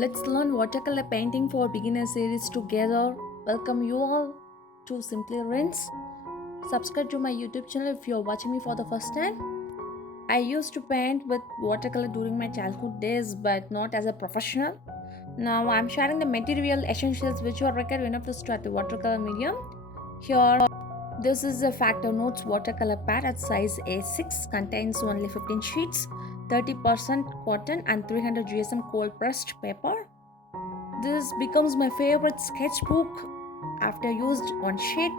Let's learn watercolor painting for beginner series together. Welcome you all to Simply Rinse. Subscribe to my YouTube channel if you're watching me for the first time. I used to paint with watercolor during my childhood days, but not as a professional. Now I'm sharing the material essentials which are required enough to start the watercolor medium. Here, this is a Factor Notes watercolor pad at size A6, contains only 15 sheets, 30% cotton and 300 GSM cold pressed paper. This becomes my favorite sketchbook after used one sheet.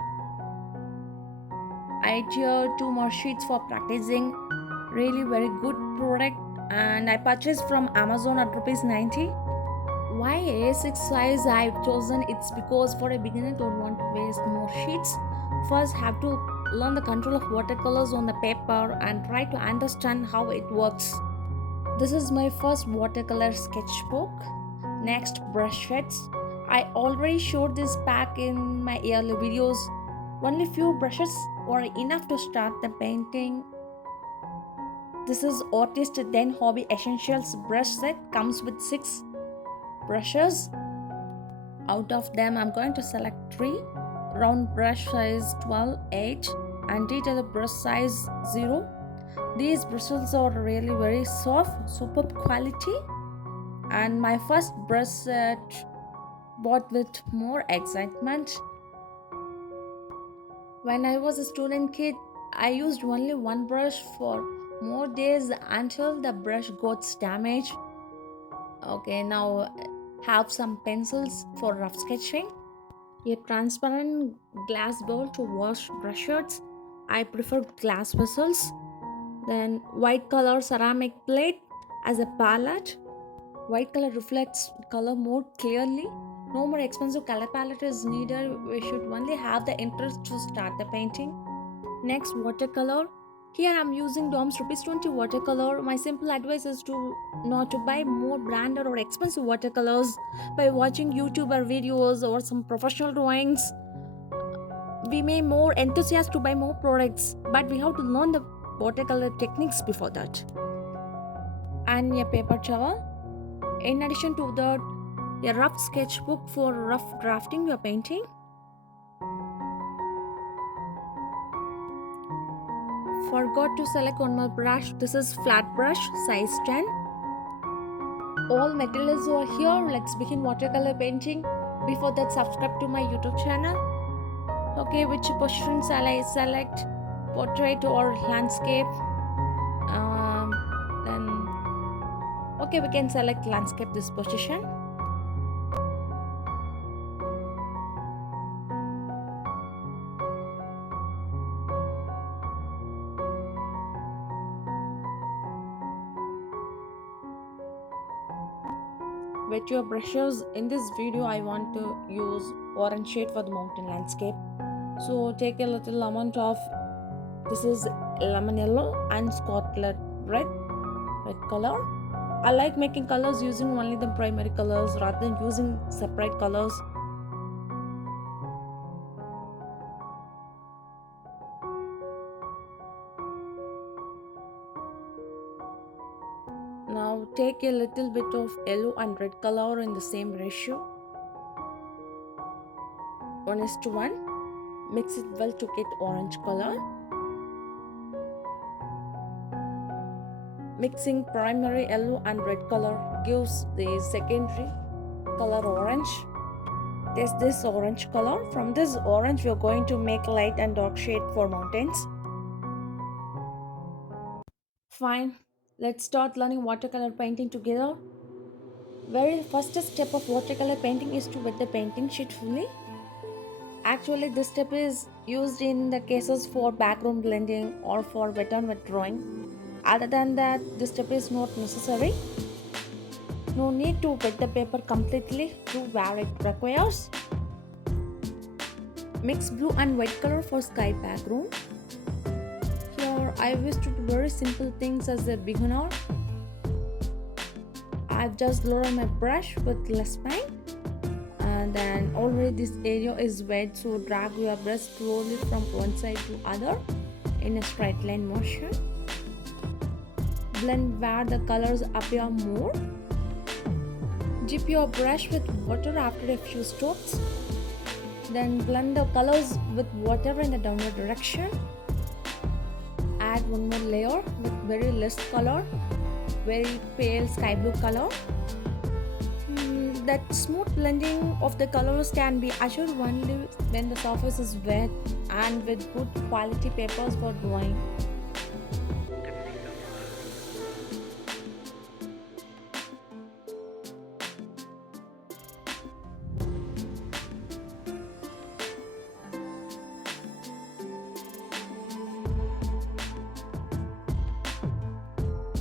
I tear two more sheets for practicing. Really very good product, and I purchased from Amazon at ₹90. Why A6 size I've chosen? It's because for a beginner don't want to waste more sheets. First have to learn the control of watercolors on the paper and try to understand how it works. This is my first watercolor sketchbook. Next, brush sets. I already showed this back in my earlier videos. Only few brushes were enough to start the painting. This is Artist Then Hobby Essentials brush set. Comes with 6 brushes. Out of them, I'm going to select 3. Round brush size 12, 8 and detail brush size 0. These brushes are really very soft, superb quality, and my first brush set bought with more excitement. When I was a student kid, I used only one brush for more days until the brush got damaged. Okay, now have some pencils for rough sketching. A transparent glass bowl to wash brushes. I prefer glass vessels. Then white color ceramic plate as a palette. White color reflects color more clearly. No more expensive color palette is needed. We should only have the interest to start the painting. Next, watercolor. Here I'm using DOMS ₹20 watercolor. My simple advice is to not to buy more branded or expensive watercolors. By watching YouTuber videos or some professional drawings, we may more enthusiastic to buy more products, but we have to learn the watercolor techniques before that. And a paper towel. In addition to that, a rough sketchbook for rough drafting your painting. Forgot to select on my brush. This is flat brush size 10. All materials are here. Let's begin watercolor painting. Before that, subscribe to my YouTube channel. Okay, which position shall I select? Portrait or landscape? Okay, we can select landscape this position. Wet your brushes. In this video, I want to use orange shade for the mountain landscape. So take a little amount of, this is lemon yellow and scarlet red color. I like making colors using only the primary colors rather than using separate colors. Now take a little bit of yellow and red color in the same ratio, 1:1. Mix it well to get orange color. Mixing primary yellow and red color gives the secondary color orange. Taste this orange color. From this orange, we are going to make light and dark shade for mountains. Fine. Let's start learning watercolor painting together. Very first step of watercolor painting is to wet the painting sheet fully. Actually, this step is used in the cases for background blending or for wet on wet drawing. Other than that, this step is not necessary. No need to wet the paper completely to where it requires. Mix blue and white color for sky background. Here I wish to do very simple things as a beginner. I've just lowered my brush with less paint, and then already this area is wet, so drag your brush slowly from one side to other in a straight line motion. Blend where the colors appear more. Dip your brush with water after a few strokes. Then blend the colors with water in the downward direction. Add one more layer with very less color, very pale sky blue color. That smooth blending of the colors can be achieved only when the surface is wet and with good quality papers for drawing.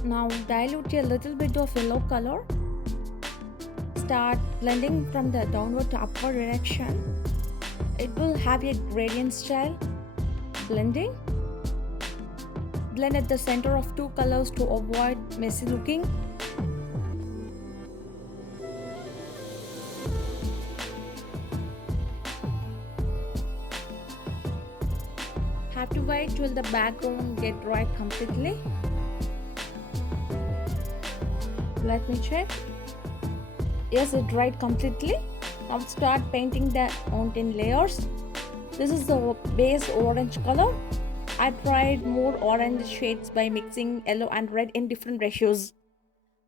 Now dilute a little bit of yellow color. Start blending from the downward to upward direction. It will have a gradient style blending. Blend at the center of two colors to avoid messy looking. Have to wait till the background get dried completely. Let me check. Yes, it dried completely. Now start painting the mountain layers. This is the base orange color. I tried more orange shades by mixing yellow and red in different ratios.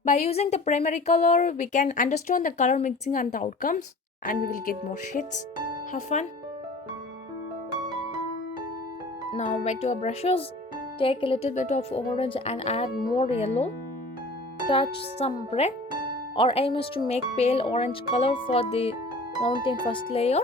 By using the primary color, we can understand the color mixing and the outcomes, and we will get more shades. Have fun. Now wet your brushes. Take a little bit of orange and add more yellow. Touch some red. Our aim is to make pale orange color for the mountain first layer.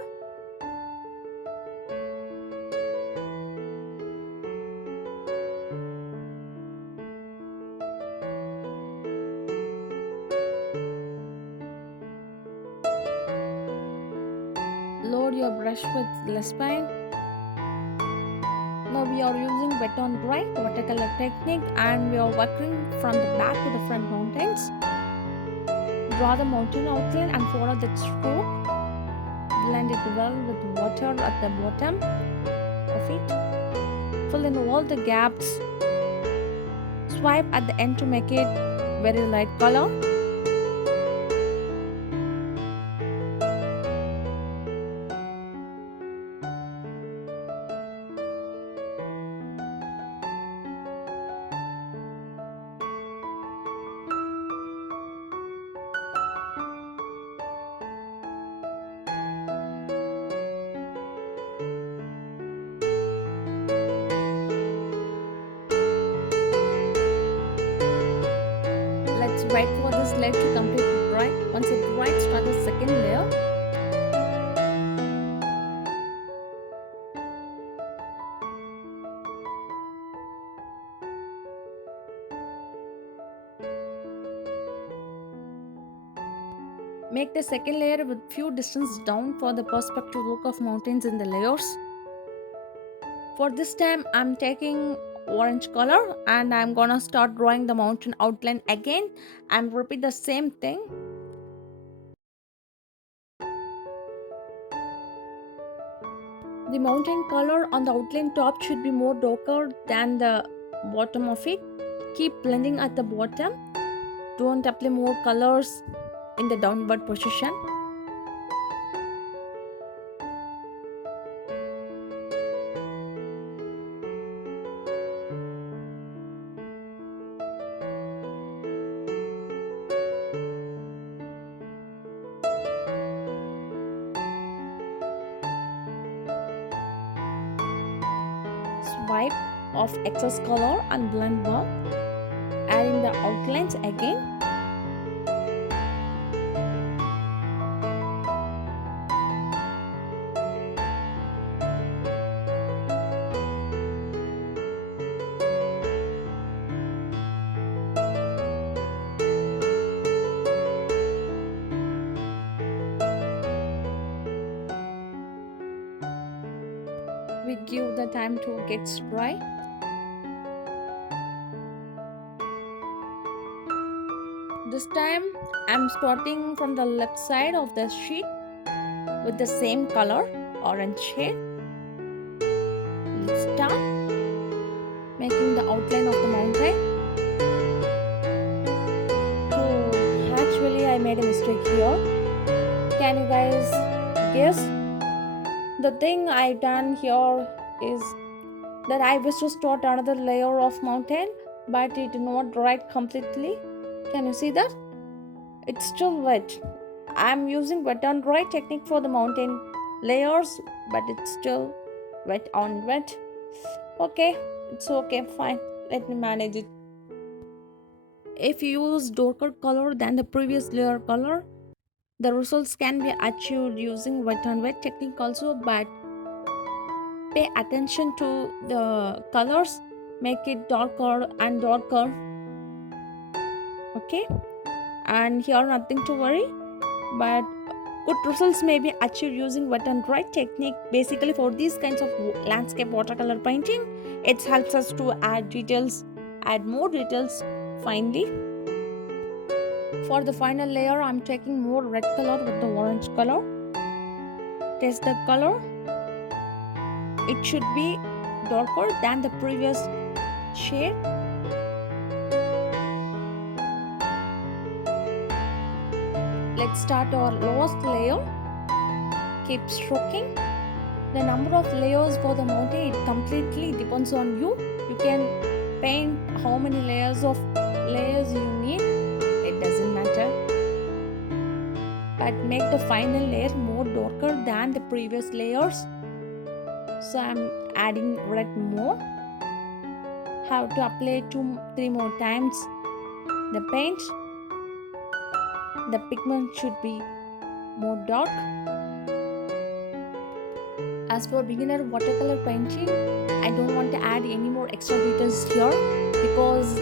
Load your brush with less paint. Now we are using wet on dry watercolor technique and we are working from the back to the front mountains. Draw the mountain outline and follow that stroke. Blend it well with water at the bottom of it. Fill in all the gaps. Swipe at the end to make it very light color. Let's wait for this layer to completely dry. Once it dries, start the second layer. Make the second layer with few distance down for the perspective look of mountains in the layers. For this time, I'm taking orange color and I'm gonna start drawing the mountain outline again and repeat the same thing. The mountain color on the outline top should be more darker than the bottom of it. Keep blending at the bottom. Don't apply more colors in the downward position. Swipe off excess color and blend well. Adding the outlines again. We give the time to get dry. This time I'm starting from the left side of the sheet with the same color, orange shade. Let's start making the outline of the mountain. So actually I made a mistake here. Can you guys guess? The thing I done here is that I wish to start another layer of mountain, but it did not dry completely. Can you see that? It's still wet. I'm using wet on dry technique for the mountain layers, but it's still wet on wet. Okay, it's okay, fine. Let me manage it. If you use darker color than the previous layer color, the results can be achieved using wet on wet technique also, but pay attention to the colors, make it darker and darker. Okay, and here nothing to worry, but good results may be achieved using wet and dry technique. Basically, for these kinds of landscape watercolor painting, it helps us to add details, add more details finally. For the final layer, I'm taking more red color with the orange color. Test the color. It should be darker than the previous shade. Let's start our last layer. Keep stroking. The number of layers for the mountain, it completely depends on you. You can paint how many layers you need. It doesn't matter. But make the final layer more darker than the previous layers. So I'm adding red more. Have to apply 2-3 more times the paint. The pigment should be more dark. As for beginner watercolor painting, I don't want to add any more extra details here because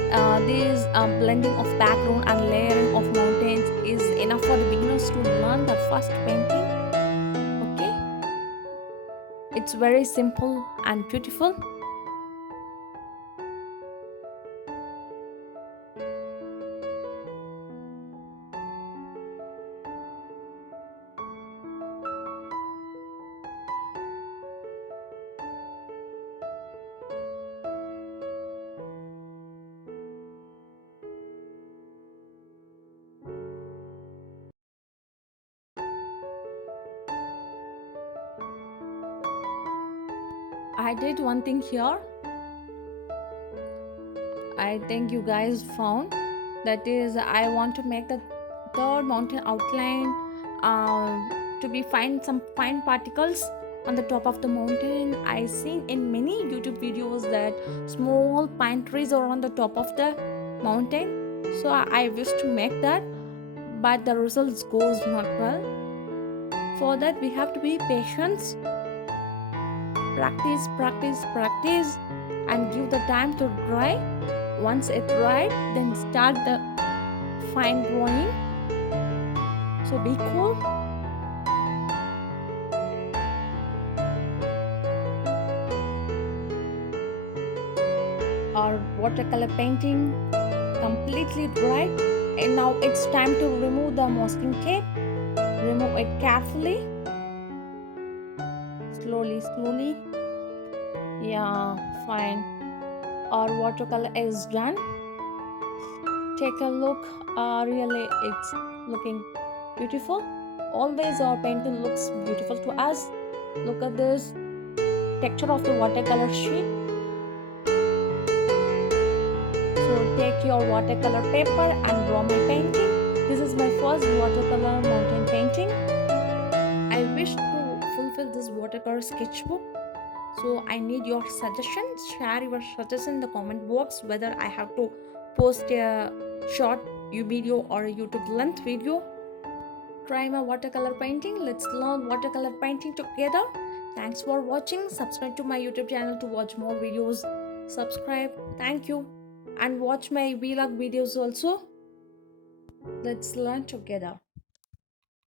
this blending of background and layering of mountains is enough for the beginners to learn the first painting. Okay, it's very simple and beautiful. I did one thing here. I think you guys found, that is, I want to make the third mountain outline to be some fine particles on the top of the mountain. I seen in many YouTube videos that small pine trees are on the top of the mountain, so I wish to make that, but the results goes not well. For that we have to be patient, practice and give the time to dry. Once it dried, then start the fine drawing. So be cool. Our watercolor painting completely dried, and now it's time to remove the masking tape. Remove it carefully, slowly. Yeah, fine. Our watercolor is done. Take a look. Really, it's looking beautiful. Always our painting looks beautiful to us. Look at this texture of the watercolor sheet. So take your watercolor paper and draw my painting. This is my first watercolor mountain painting. I wish to fulfill this watercolor sketchbook, so I need your suggestions. Share your suggestions in the comment box, whether I have to post a short video or a YouTube length video. Try my watercolor painting. Let's learn watercolor painting together. Thanks for watching. Subscribe to my YouTube channel to watch more videos. Subscribe. Thank you. And watch my vlog videos also. Let's learn together.